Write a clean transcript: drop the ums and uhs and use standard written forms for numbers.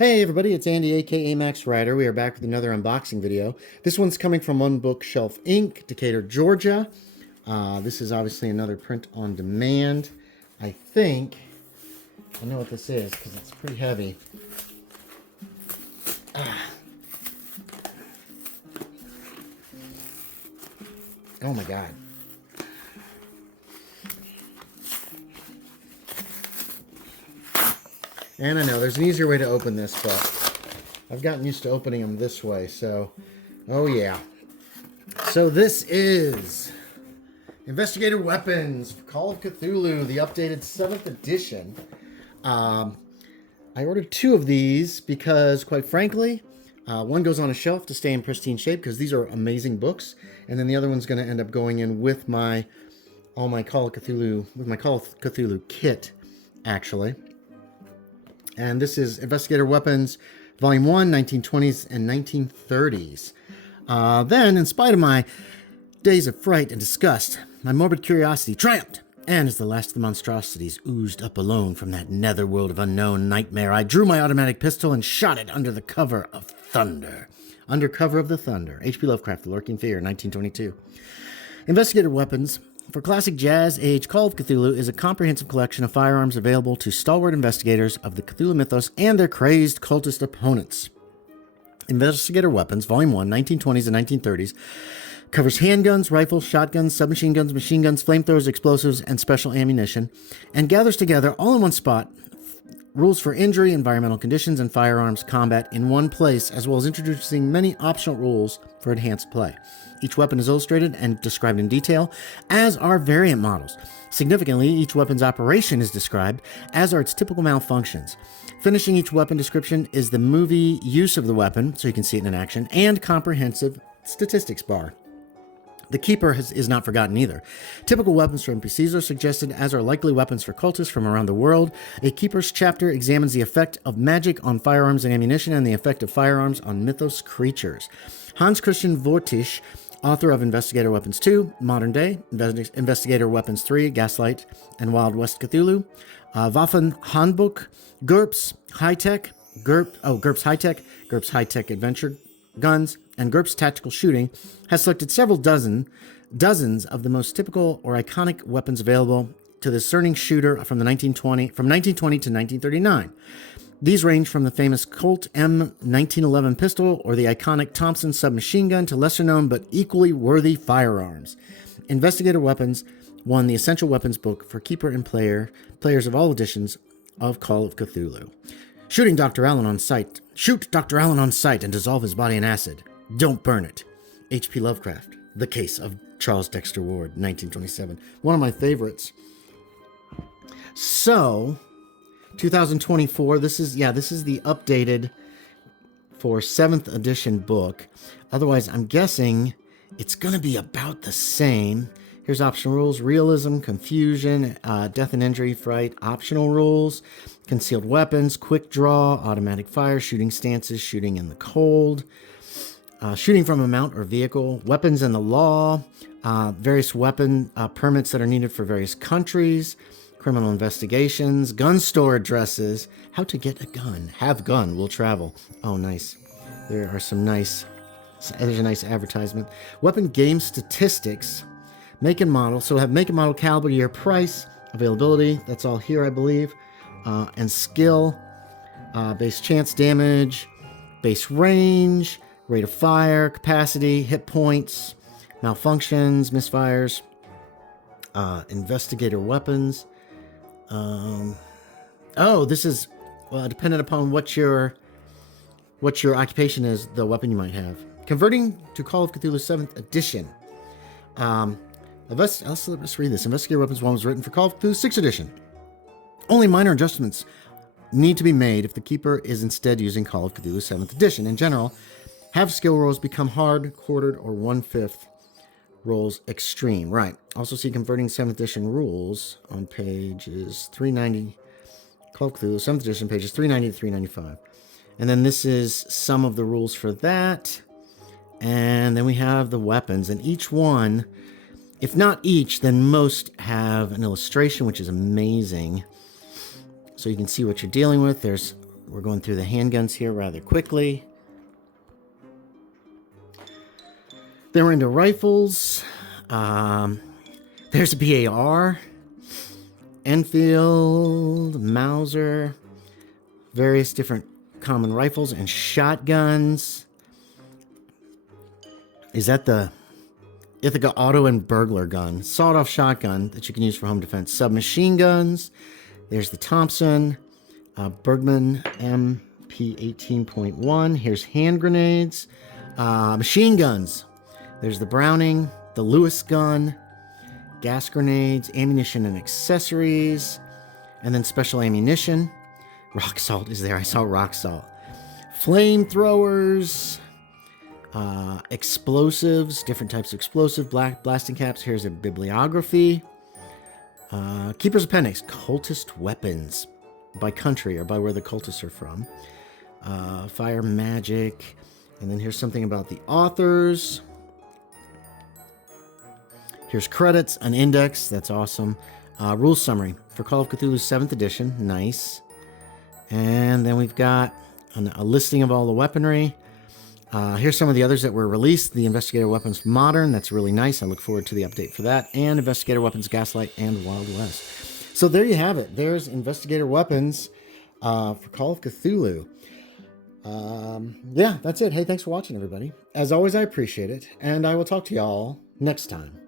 Hey everybody, it's Andy aka Max Rider. We are back with another unboxing video. This one's coming from One Bookshelf Inc., Decatur, Georgia. This is obviously another print on demand. I think I know what this is because it's pretty heavy. Oh my god. And I know there's an easier way to open this, but I've gotten used to opening them this way, so oh yeah. So this is Investigator Weapons, Call of Cthulhu, the updated 7th edition. I ordered 2 of these because, quite frankly, one goes on a shelf to stay in pristine shape because these are amazing books, and then the other one's going to end up going in with my Call of Cthulhu kit, actually. And this is Investigator Weapons, Volume 1, 1920s and 1930s. Then, in spite of my days of fright and disgust, my morbid curiosity triumphed. And as the last of the monstrosities oozed up alone from that netherworld of unknown nightmare, I drew my automatic pistol and shot it under the cover of thunder. Under cover of the thunder. H.P. Lovecraft, The Lurking Fear, 1922. Investigator Weapons, for classic jazz-age Call of Cthulhu, is a comprehensive collection of firearms available to stalwart investigators of the Cthulhu mythos and their crazed cultist opponents. Investigator Weapons, Volume 1, 1920s and 1930s, covers handguns, rifles, shotguns, submachine guns, machine guns, flamethrowers, explosives, and special ammunition, and gathers together, all in one spot, rules for injury, environmental conditions, and firearms combat in one place, as well as introducing many optional rules for enhanced play. Each weapon is illustrated and described in detail, as are variant models. Significantly, each weapon's operation is described, as are its typical malfunctions. Finishing each weapon description is the movie use of the weapon, so you can see it in action, and comprehensive statistics bar. The Keeper is not forgotten either. Typical weapons for NPCs are suggested, as are likely weapons for cultists from around the world. A Keeper's chapter examines the effect of magic on firearms and ammunition and the effect of firearms on mythos creatures. Hans Christian Vortisch, author of Investigator Weapons 2, Modern Day, Investigator Weapons 3, Gaslight, and Wild West Cthulhu, Waffen Handbuch, GURPS High-Tech, GURPS High-Tech, GURPS High-Tech Adventure Guns, and GURPS Tactical Shooting, has selected several dozens of the most typical or iconic weapons available to the discerning shooter from 1920 to 1939. These range from the famous Colt M1911 pistol or the iconic Thompson submachine gun to lesser-known but equally worthy firearms. Investigator Weapons won the Essential Weapons book for keeper and players of all editions of Call of Cthulhu. Shoot Dr. Allen on sight and dissolve his body in acid. Don't burn it. H.P. Lovecraft, The Case of Charles Dexter Ward, 1927. One of my favorites. So, 2024, this is the updated for 7th edition book. Otherwise, I'm guessing it's going to be about the same. Here's optional rules: realism, confusion, death and injury, fright, optional rules, concealed weapons, quick draw, automatic fire, shooting stances, shooting in the cold, shooting from a mount or vehicle, weapons and the law, various weapon permits that are needed for various countries, criminal investigations, gun store addresses, how to get a gun, have gun, will travel. Oh, nice. There's a nice advertisement. Weapon game statistics, make and model. So we'll have make and model, caliber, year, price, availability. That's all here, I believe. And skill, base chance damage, base range, rate of fire, capacity, hit points, malfunctions, misfires, investigator weapons. This is dependent upon what your occupation is, the weapon you might have. Converting to Call of Cthulhu 7th edition. Let's read this. Investigator Weapons 1 was written for Call of Cthulhu 6th edition. Only minor adjustments need to be made if the keeper is instead using Call of Cthulhu 7th edition. In general, have skill rolls become hard, quartered, or 1/5 rolls extreme. Right. Also see converting 7th edition rules on pages 390. Call of Cthulhu 7th edition, pages 390 to 395. And then this is some of the rules for that. And then we have the weapons. And each one, if not each, then most have an illustration, which is amazing. So you can see what you're dealing with. There's We're going through the handguns here rather quickly. Then we're into rifles. There's a BAR, Enfield, Mauser, various different common rifles and shotguns. Is that the Ithaca auto and burglar gun? Sawed-off shotgun that you can use for home defense. Submachine guns. There's the Thompson, Bergman MP 18.1. Here's hand grenades. Machine guns. There's the Browning, the Lewis gun, gas grenades, ammunition and accessories, and then special ammunition. Rock salt is there. I saw rock salt. Flamethrowers, explosives, different types of explosive, blasting caps. Here's a bibliography. Keeper's Appendix, cultist weapons by country or by where the cultists are from. Fire magic. And then here's something about the authors. Here's credits, an index. That's awesome. Rules summary for Call of Cthulhu's 7th edition. Nice. And then we've got a listing of all the weaponry. Here's some of the others that were released. The Investigator Weapons Modern. That's really nice. I look forward to the update for that. And Investigator Weapons Gaslight and Wild West. So there you have it. There's Investigator Weapons for Call of Cthulhu. Yeah, that's it. Hey, thanks for watching, everybody. As always, I appreciate it. And I will talk to y'all next time.